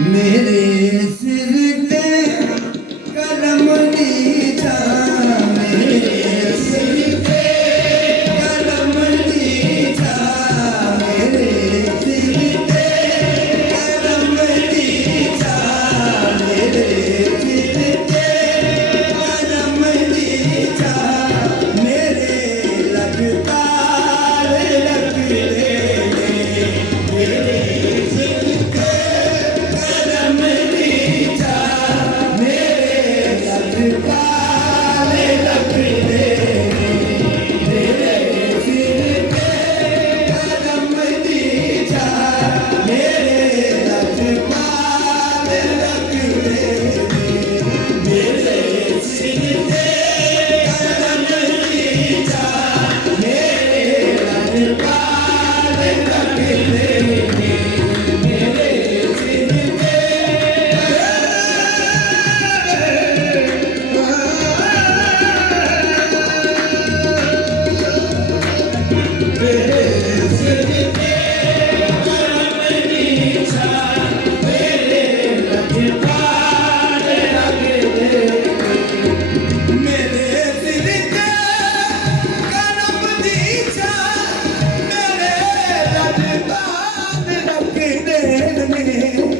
मेरे सिर ते करम दी जा मेरे सिर ते करम दी जा मेरे सिर ते करम दी जा मेरे सिर ते करम दी जा मेरे लगता लगते मेरे सिर ते करम दी जा मेरे लगता लगते मेरे सिर पे कदम दी जा मेरे लगता लगते मेरे सिर पे कदम दी जा मेरे लगता लगते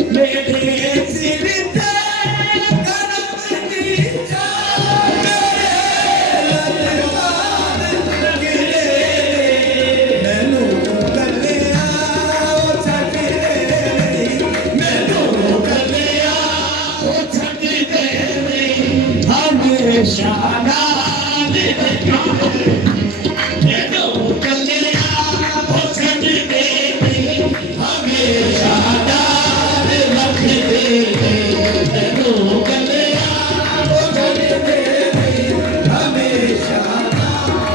मेरे सिर पे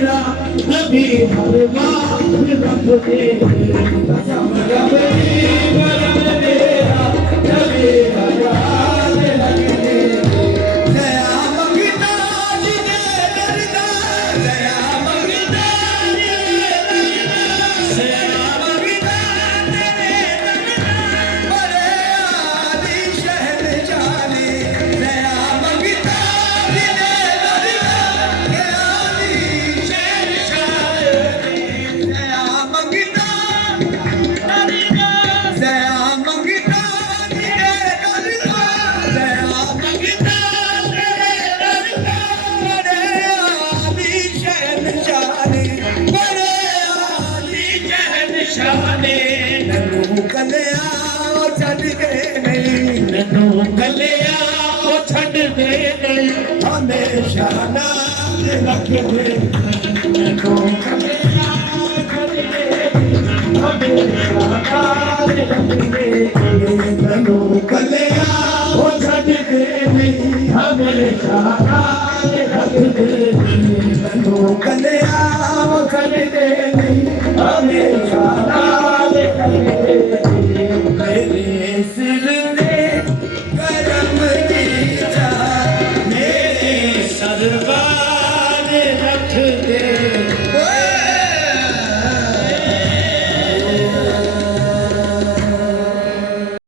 मेरा नबी हर बात रब दे कसम रब दी करम मेरा नबी हर बात रब दे दया मंगता जिने दरदा दया मंगता जिने दरदा दया मंगता तेरे दरदा बड़े आली शहर जाने दया मंगता जिने दरदा के आली शहर जाने दया मंगता दरदा दया मंगता जिने दरदा दया मंगता तेरे दरदा बड़े आली शहर जाने बड़े आली शहर जाने ननू कलिया छड़ के नहीं ननू कलिया छड़ दे नहीं हमेशा नाल रखदे ननू कलिया छड़ दे हमेशा नाल रखदे ननू कलिया छड़ दे नहीं हमेशा नाल रखदे ननू कलिया छड़ दे